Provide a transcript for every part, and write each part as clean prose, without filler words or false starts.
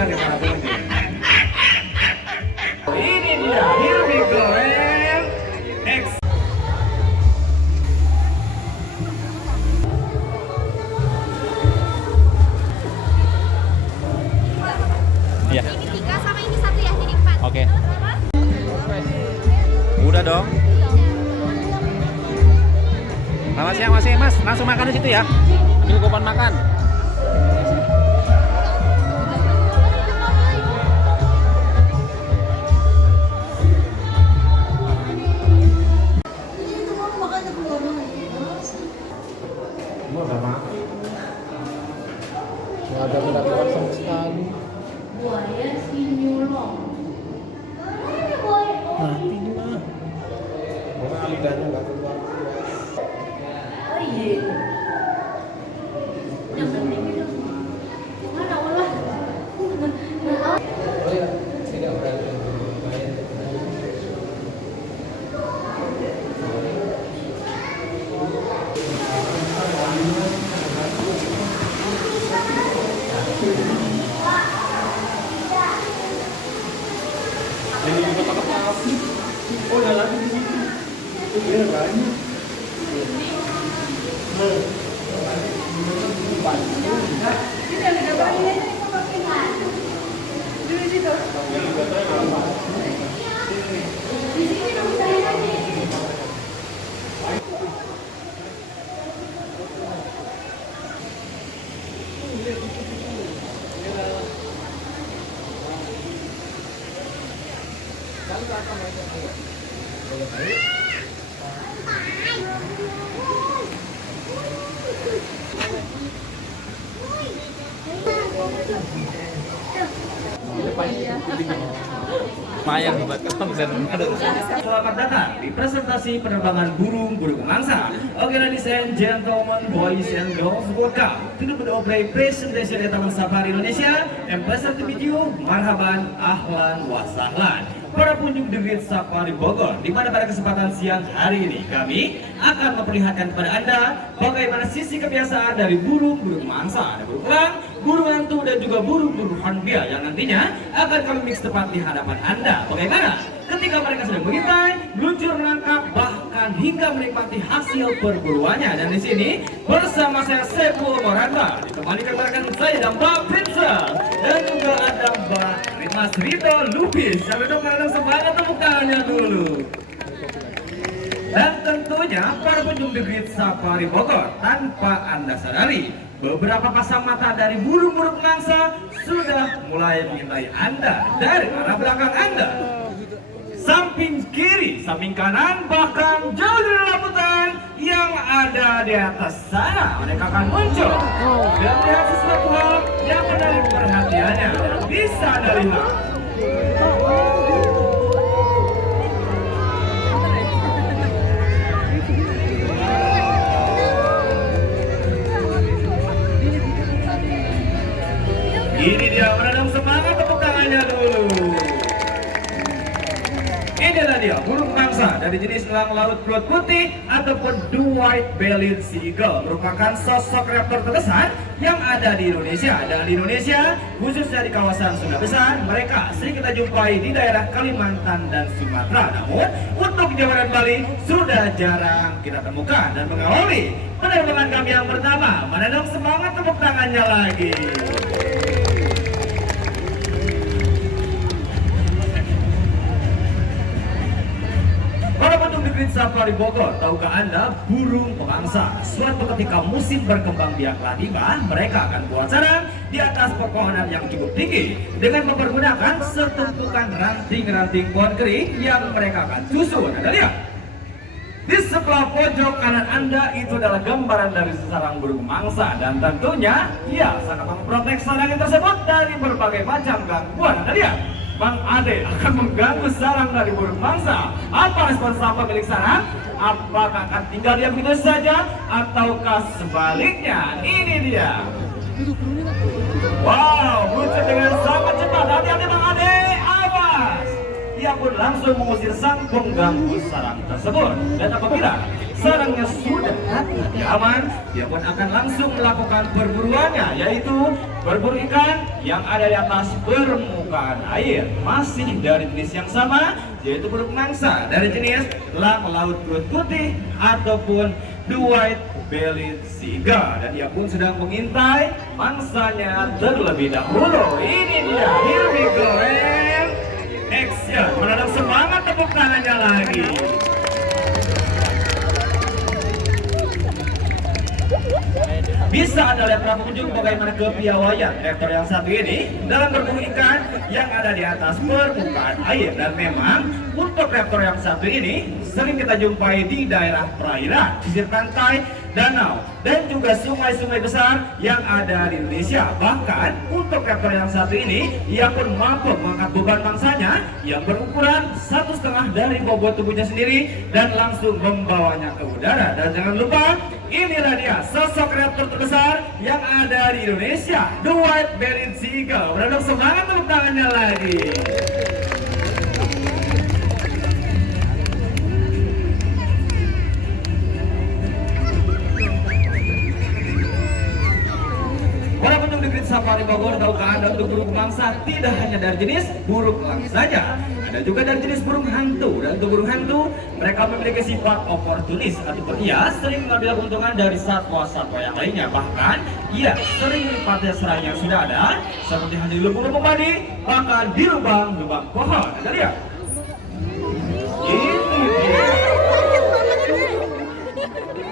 silakan ya para pengunjung. Ini dia, here we go and Iya. Ini 3 sama ini 1 ya, jadi 4. Oke. Udah dong. Selamat siang Mas, langsung makan di situ ya. Ambil kupon makan. Nggak ada gerak-gerak sama sekali. Buaya si nyulong. Mati nih mah. Orang lidahnya nggak keluar. Oh iya. Yang penting itu mana ulah. Oh ya, tidak berani. ini juga pakai plastik. Oh, ada lagi di situ. Iya, banyak. Mayang buat kamu bisa Selamat datang di presentasi penerbangan burung pemangsa. Okay, ladies and gentlemen, boys and girls, welcome to the Bedoplay presentation at Taman Safari Indonesia. And pleasure to meet you, marhaban, ahlan, wa sahlan. Para pengunjung The Great Safari Bogor, di mana pada kesempatan siang hari ini kami akan memperlihatkan kepada Anda bagaimana sisi kebiasaan dari burung pemangsa. Ada burung elang, burung hantu dan juga burung hornbill yang nantinya akan kami mix tepat di hadapan Anda. Bagaimana ketika mereka sedang mengintai, meluncur, menangkap, bahkan hingga menikmati hasil perburuannya. Dan di sini bersama saya Sepul Moranta, ditemani rekan saya dan Mbak Princess dan juga ada Mbak Mas Rito Lubis. Sampai dong kalian semangat, tepuk tangannya dulu. Dan tentunya para pengunjung The Great Safari Bogor, tanpa Anda sadari, beberapa pasang mata dari burung-burung pemangsa sudah mulai mengintai Anda dari arah belakang Anda. Samping kiri, samping kanan, bahkan jauh dari lautan yang ada di atas sana, mereka akan muncul dan melihat sesuatu hal yang menarik perhatiannya. Bisa Anda lihat. Ini dia, menanam semangat, tepuk tangannya dulu. Inilah dia burung pemangsa dari jenis elang laut belut putih ataupun white-bellied seagull, merupakan sosok raptor terbesar yang ada di Indonesia. Dan di Indonesia, khususnya di kawasan Sunda Besar, mereka sering kita jumpai di daerah Kalimantan dan Sumatera. Namun untuk Jawa dan Bali sudah jarang kita temukan. Dan mengawali penerbangan kami yang pertama, menanam semangat, tepuk tangannya lagi. Great Safari Bogor, tahukah Anda burung pemangsa suatu ketika musim berkembang biak telah tiba, mereka akan buat sarang di atas pepohonan yang cukup tinggi dengan mempergunakan setumpukan ranting-ranting pohon kering yang mereka akan susun. Anda lihat di sebelah pojok kanan Anda itu adalah gambaran dari sarang burung pemangsa, dan tentunya ia sangat memprotek sarang tersebut dari berbagai macam gangguan. Anda lihat, Bang Ade akan mengganggu sarang dari burung pemangsa. Apa respon sang pemilik sarang? Apakah akan tinggal diam begitu saja ataukah sebaliknya? Ini dia. Wow, muncul dengan sangat cepat. Hati-hati Bang Ade, awas. Ia pun langsung mengusir sang pengganggu sarang tersebut. Dan apabila sarangnya sudah hati-hati aman, dia pun akan langsung melakukan perburuannya, yaitu berburu ikan yang ada di atas permukaan air, masih dari jenis yang sama, yaitu burung mangsa dari jenis elang laut perut putih ataupun white bellied seagull, dan ia pun sedang mengintai mangsanya terlebih dahulu. Ini dia, here we go and action. Menanam semangat, tepuk tangannya lagi. Bisa Anda lihat para pengunjung bagaimana kepiawaian raptor yang satu ini dalam berburu ikan yang ada di atas permukaan air. Dan memang untuk raptor yang satu ini sering kita jumpai di daerah perairan, pesisir pantai, danau, dan juga sungai-sungai besar yang ada di Indonesia. Bahkan untuk raptor yang satu ini, ia pun mampu mengangkat beban mangsanya yang berukuran 1,5 dari bobot tubuhnya sendiri dan langsung membawanya ke udara. Dan jangan lupa, inilah dia sosok raptor terbesar yang ada di Indonesia, the white bellied seagull. Beranak semangat, tepuk tangannya lagi. Para pengunjung di Great Safari Bogor, tahukah Anda untuk burung mangsa tidak hanya dari jenis burung elang saja, ada juga dari jenis burung hantu. Dan untuk burung hantu, mereka memiliki sifat oportunis ataupun ia sering mengambil keuntungan dari satwa-satwa yang lainnya. Bahkan ia sering melipatnya serang yang sudah ada, seperti hanya di lubang-lubang padi, bahkan di lubang-lubang pohon. Anda lihat, ini dia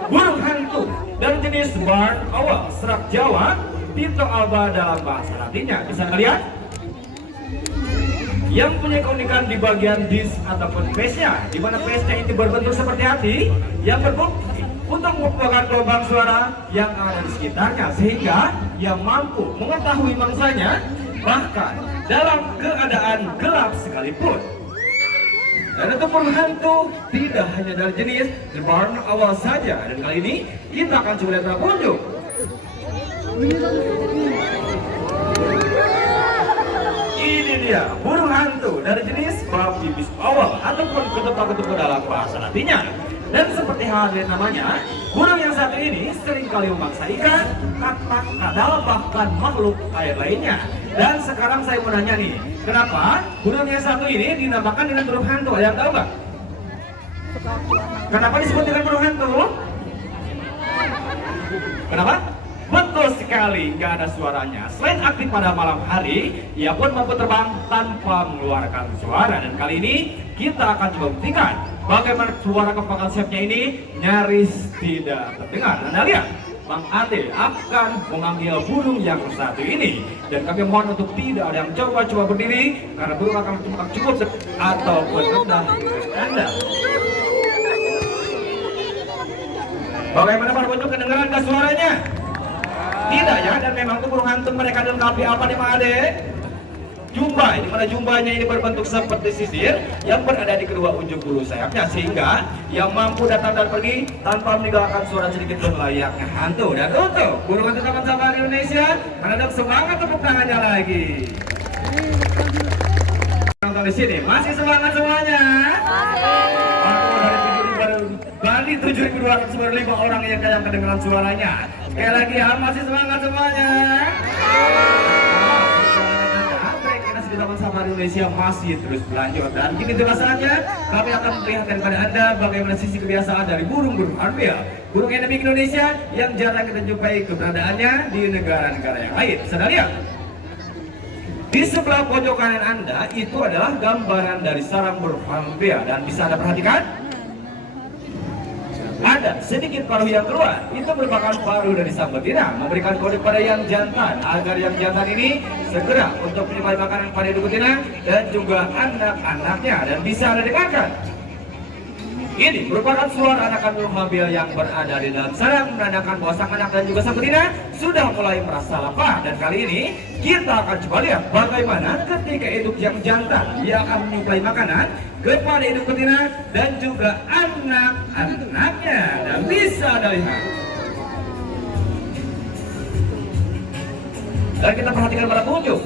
burung hantu dari jenis barn owl, serak Jawa, Tito alba dalam bahasa Latinnya. Bisa ngelihat? Yang punya keunikan di bagian disk ataupun face-nya, di mana face-nya itu berbentuk seperti hati yang berbukti untuk mengumpulkan gelombang suara yang ada di sekitarnya, sehingga yang mampu mengetahui mangsanya bahkan dalam keadaan gelap sekalipun. Dan untuk burung hantu tidak hanya dari jenis the barn owl saja, dan kali ini kita akan coba lihat para pengunjung. Ini dia burung hantu dari jenis Babibis owl ataupun ketupat-ketupat dalam bahasa Latinnya. Dan seperti halnya namanya, burung yang satu ini seringkali memangsa ikan, katak, kadal, bahkan makhluk air lainnya. Dan sekarang saya mau nanya nih, kenapa burung yang satu ini dinamakan dengan burung hantu? Ada yang tahu nggak? Kenapa disebut dengan burung hantu? Kenapa? Betul sekali, nggak ada suaranya. Selain aktif pada malam hari, ia pun mampu terbang tanpa mengeluarkan suara. Dan kali ini kita akan coba buktikan bagaimana suara kepakan sayapnya ini nyaris tidak terdengar. Anda lihat, Bang Ade akan mengambil burung yang satu ini. Dan kami mohon untuk tidak ada yang coba-coba berdiri, karena burung akan cukup ataupun rendah Anda. Bagaimana para pengunjung, kedengaran ke suaranya? Tidak ya, dan memang itu burung hantu mereka dilengkapi apa nih Pak Ade? Jumba, di mana jumbanya ini berbentuk seperti sisir yang berada di kedua ujung bulu sayapnya, sehingga yang mampu datang dan pergi tanpa meninggalkan suara sedikit pun layaknya hantu. Dan untuk burung hantu Taman Safari Indonesia, menanam semangat, tepuk tangannya lagi. Nonton di sini, masih semangat semuanya? Dari 7.205 orang yang kedengaran suaranya. Sekali lagi ya, masih semangat semuanya? Kita di Taman Safari Indonesia masih terus berlanjut, dan kini juga saatnya kami akan memperlihatkan kepada Anda bagaimana sisi kebiasaan dari burung-burung hornbill, burung endemik Indonesia yang jarang kita jumpai keberadaannya di negara-negara yang lain. Bisa lihat di sebelah pojok kanan Anda itu adalah gambaran dari sarang burung hornbill, dan bisa Anda perhatikan ada sedikit paruh yang keluar. Itu merupakan paruh dari sang betina, memberikan kode pada yang jantan agar yang jantan ini segera untuk menyuplai makanan pada induk betina dan juga anak-anaknya. Dan bisa Anda dengarkan, ini merupakan suara anakan burung hornbill yang berada di dalam sarang, menandakan bahwa sang anak dan juga sang betina sudah mulai merasa lapar. Dan kali ini kita akan coba lihat bagaimana ketika induk yang jantan dia akan menyuplai makanan kepada induk betina dan juga anak-anaknya. Dan bisa Anda lihat, dan kita perhatikan para pengunjung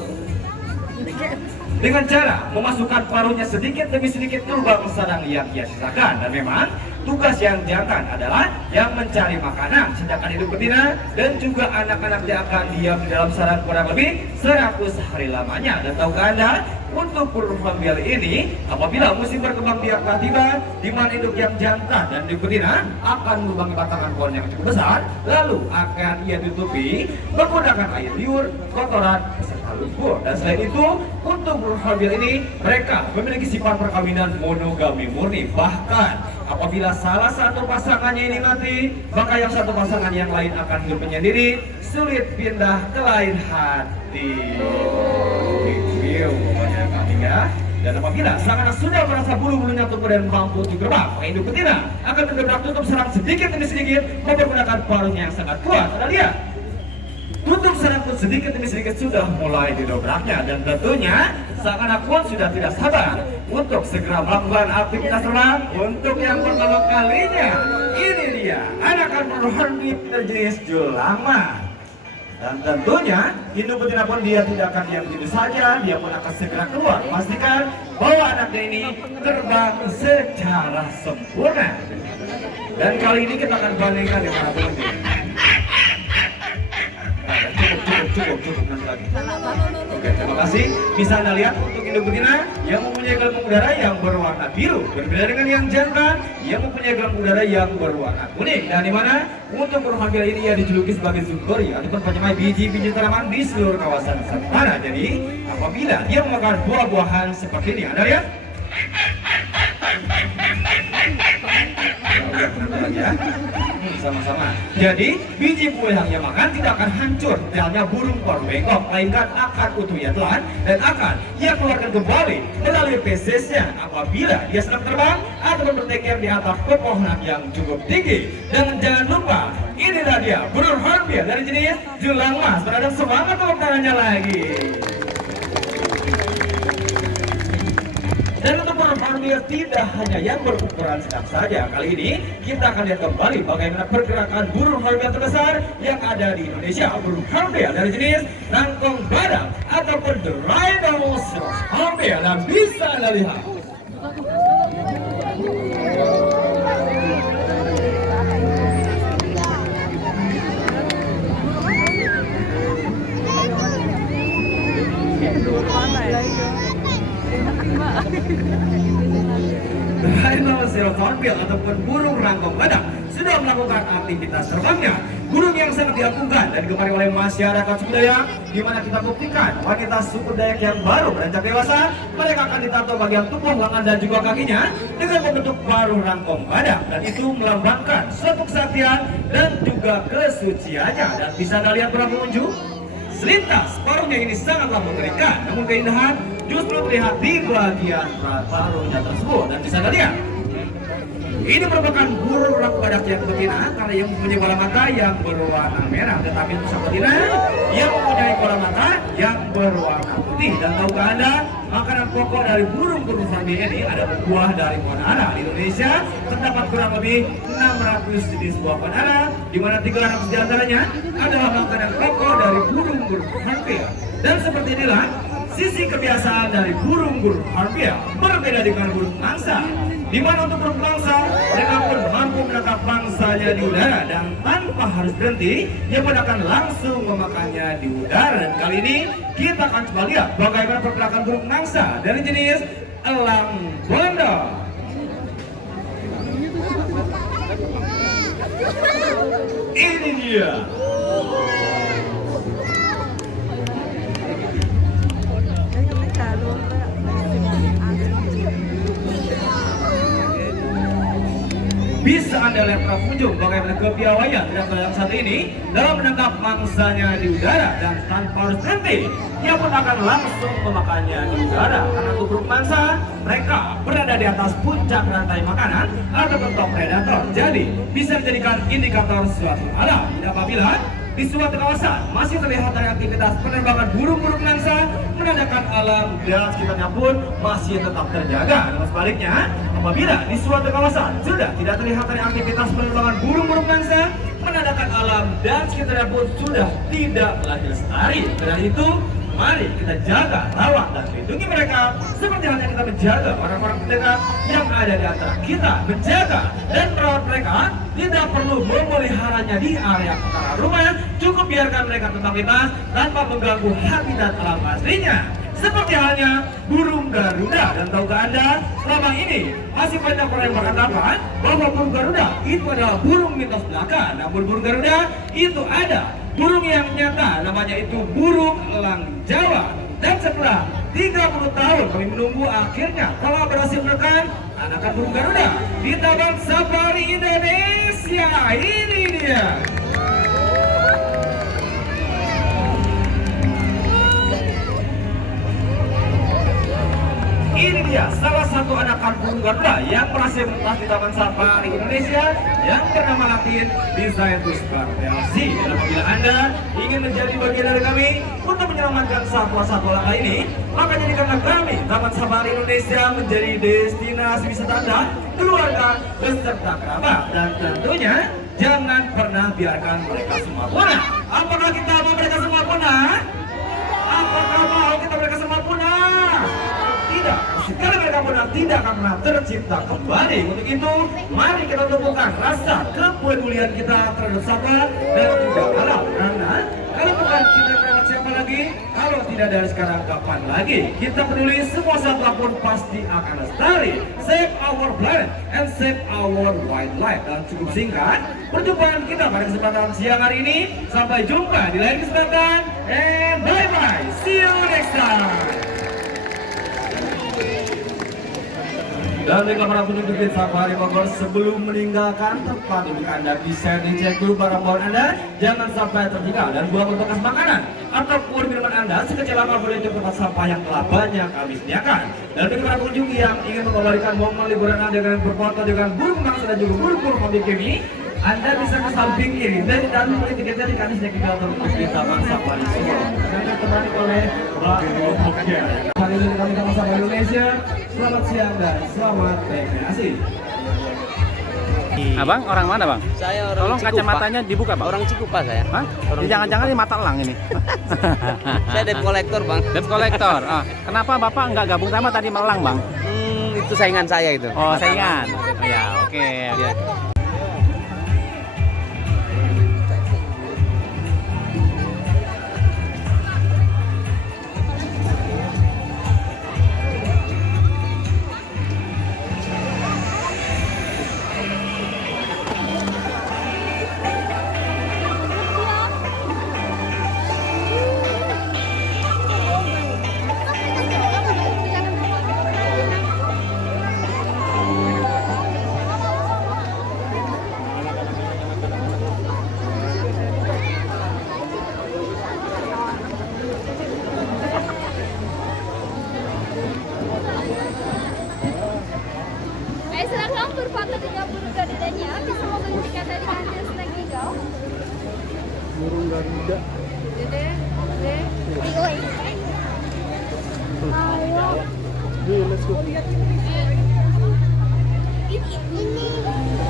dengan cara memasukkan paruhnya sedikit demi sedikit ke lubang sarang yang ia sisakan. Dan memang Tugas yang jantan adalah yang mencari makanan, sedangkan induk betina dan juga anak-anaknya akan diam di dalam sarang kurang lebih 100 hari lamanya. Dan tahukah Anda, untuk burung hornbill ini apabila musim berkembang biak telah tiba, di mana induk yang jantan dan induk betina akan melubangi batangan pohon yang cukup besar, lalu akan ia tutupi menggunakan air liur, kotoran, beserta lumpur. Dan selain itu, untuk burung hornbill ini mereka memiliki sifat perkawinan monogami murni. Bahkan apabila salah satu pasangannya ini mati, maka yang satu pasangan yang lain akan hidup menyendiri, sulit pindah ke lain hati. Review pokoknya kami ya. Dan apabila sang anak sudah merasa bulu-bulunya tumbuh dan mampu untuk gerbang, maka induk betina akan mendobrak tutup serang sedikit demi sedikit mempergunakan paruhnya yang sangat kuat. Anda lihat, tutup serang pun sedikit demi sedikit sudah mulai didobraknya, dan tentunya sang anak pun sudah tidak sabar untuk segera melakukan aktivitas terbang untuk yang pertama kalinya. Ini dia anakan burung hornbill berjenis julama. Dan tentunya induk betina pun dia tidak akan diam begitu saja, dia pun akan segera keluar memastikan bahwa anaknya ini terbang secara sempurna. Dan kali ini kita akan bandingkan dengan apa ini. Cukup nanti lagi. Oke, terima kasih. Bisa Anda lihat untuk induk betina yang mempunyai gelembung udara yang berwarna biru, berbeda dengan yang jantan yang mempunyai gelembung udara yang berwarna kuning. Dan di mana untuk burung hornbill ini ia dijuluki sebagai zukuri ataupun penyemai biji-biji tanaman di seluruh kawasan Nusantara. Jadi apabila dia memakan buah-buahan seperti ini, Anda lihat. Sama-sama. Jadi biji buah yang ia makan tidak akan hancur halnya burung porong bengkok, melainkan akan utuh ia telan dan akan ia keluarkan kembali melalui fesesnya apabila dia sedang terbang atau bertengger di atas pepohonan yang cukup tinggi. Dan jangan lupa, inilah dia burung hornbill dari jenis julama. Berada semangat tepuk tangannya lagi. Dan untuk burung hornbill tidak hanya yang berukuran sedang saja. Kali ini kita akan lihat kembali bagaimana pergerakan burung hornbill terbesar yang ada di Indonesia. Burung hornbill dari jenis rangkong badak ataupun the rhinoceros hornbill. Dan bisa Anda lihat, rhinoceros hornbill ataupun burung rangkong badak sudah melakukan aktivitas terbangnya. Burung yang sangat diagungkan dan digemari oleh masyarakat suku Dayak, di mana kita buktikan wanita suku Dayak yang baru beranjak dewasa, mereka akan ditato bagian tubuh, lengan dan juga kakinya dengan membentuk paruh rangkong badak, dan itu melambangkan suatu kesaktian dan juga kesuciannya. Dan bisa Anda lihat para pengunjung, selintas paruhnya ini sangatlah mengerikan, namun keindahan justru terlihat di bagian paruhnya tersebut. Dan bisa Anda lihat, ini merupakan burung rangkong badak yang betina karena yang mempunyai bola mata yang berwarna merah, tetapi untuk sang betina yang mempunyai bola mata yang berwarna putih. Dan tahukah Anda, makanan pokok dari burung-burung hornbill ini ada buah dari pohon ara. Di Indonesia terdapat kurang lebih 600 jenis buah pohon ara, di mana 300 diantaranya adalah makanan pokok dari burung-burung hornbill. Dan seperti inilah sisi kebiasaan dari burung-burung hornbill berbeda dengan burung mangsa, di mana untuk burung mangsa mereka pun mampu menangkap mangsanya di udara dan tanpa harus berhenti, ia pun akan langsung memakannya di udara. Dan kali ini kita akan coba lihat bagaimana pergerakan burung mangsa dari jenis elang Belanda. Ini dia. Bisa Anda lihat para pengunjung bagaimana kepiawaian yang satu ini dalam menangkap mangsanya di udara dan tanpa harus berhenti, ia pun akan langsung memakannya di udara. Karena untuk burung mangsa, mereka berada di atas puncak rantai makanan atau top predator. Jadi bisa dijadikan indikator suatu alam. Apabila di suatu kawasan masih terlihat dari aktivitas penerbangan burung-burung mangsa, menandakan alam dan sekitarnya pun masih tetap terjaga. Namun sebaliknya, apabila di suatu kawasan sudah tidak terlihat dari aktivitas penerbangan burung-burung mangsa, menandakan alam dan sekitarnya pun sudah tidak lagi lestari. Karena itu, mari kita jaga, rawat, dan lindungi mereka seperti halnya kita menjaga orang-orang terdekat yang ada di antara kita. Menjaga dan merawat mereka tidak perlu memeliharanya di area pekarangan rumah, cukup biarkan mereka tetap bebas tanpa mengganggu habitat alam aslinya. Seperti halnya burung Garuda. Dan tahukah Anda, selama ini masih banyak orang yang beranggapan bahwa burung Garuda itu adalah burung mitos belaka. Namun burung Garuda itu ada burung yang nyata, namanya itu burung elang Jawa. Dan setelah 30 tahun kami menunggu, akhirnya telah berhasil menekan anakan burung Garuda di Taman Safari Indonesia. Ini dia. Ini dia salah satu anakan burung Garuda yang berhasil menetas di Taman Safari Indonesia yang bernama latin Designtus bartelsi. Dan apabila Anda ingin menjadi bagian dari kami untuk menyelamatkan satwa-satwa langka ini, maka jadikanlah kami Taman Safari Indonesia menjadi destinasi wisata Anda, keluarga, beserta kerabat. Dan tentunya jangan pernah biarkan mereka semua punah. Apakah kita mau mereka semua punah? Apakah mau kita mereka semua punah? Tidak, sekali mereka punah tidak akan pernah tercipta kembali. Untuk itu, mari kita tumbuhkan rasa kepedulian kita terhadap satwa dan juga alam. Karena kalau bukan kita merawat siapa lagi? Kalau tidak dari sekarang, kapan lagi? Kita peduli, semua satwa pun pasti akan lestari. Save our planet and save our wildlife. Dan cukup singkat perjumpaan kita pada kesempatan siang hari ini. Sampai jumpa di lain kesempatan, and bye bye, see you next time. Dan baiklah para penduduk di Safari Bogor, sebelum meninggalkan tempat duduk Anda bisa dicek dulu barang bawaan Anda, jangan sampai tertinggal dan buang bekas makanan ataupun minuman Anda sekecil apa boleh di tempat sampah yang telah banyak kami sediakan. Dan bagi para pengunjung yang ingin mengabadikan momen liburan Anda dengan berfoto dengan burung bangsa dan juga burung mobil kami, Anda bisa ke samping kiri dan membeli tiketnya di kanis yang tinggal terus di Taman Safari Bogor. Dan ditemani oleh Mbak Oke. Hari ini kami Taman Safari Indonesia. Selamat siang dan selamat rekreasi. Abang, orang mana bang? Saya orang Tolong Cikupa. kacamatanya dibuka bang. Orang Cikupa saya. Hah? Orang Jangan-jangan ini mata elang ini. Saya debt collector bang. Debt collector. Ah, kenapa bapak nggak gabung sama tadi melang bang? Itu saingan saya itu. Oh saingan. Ya oke. Ya. Silakan berfoto dengan burung Garudanya. Bisa membeli tiket dari kantin Snack Eagle. Burung Garuda. Dede. Ayo. Let's go. Ini.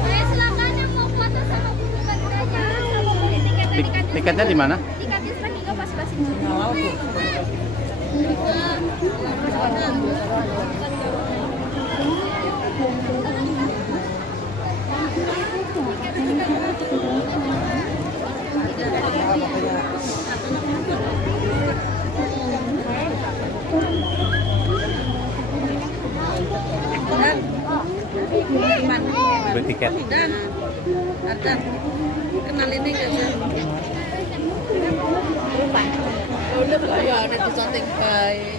Silakan yang mau foto sama burung Garudanya. Bisa membeli tiket dari kantin. Tiketnya di mana? Di kantin Snack Eagle pas sini. Beli tiket. Ada kenalin ini kan? Udah lah ya, ada di something kayak.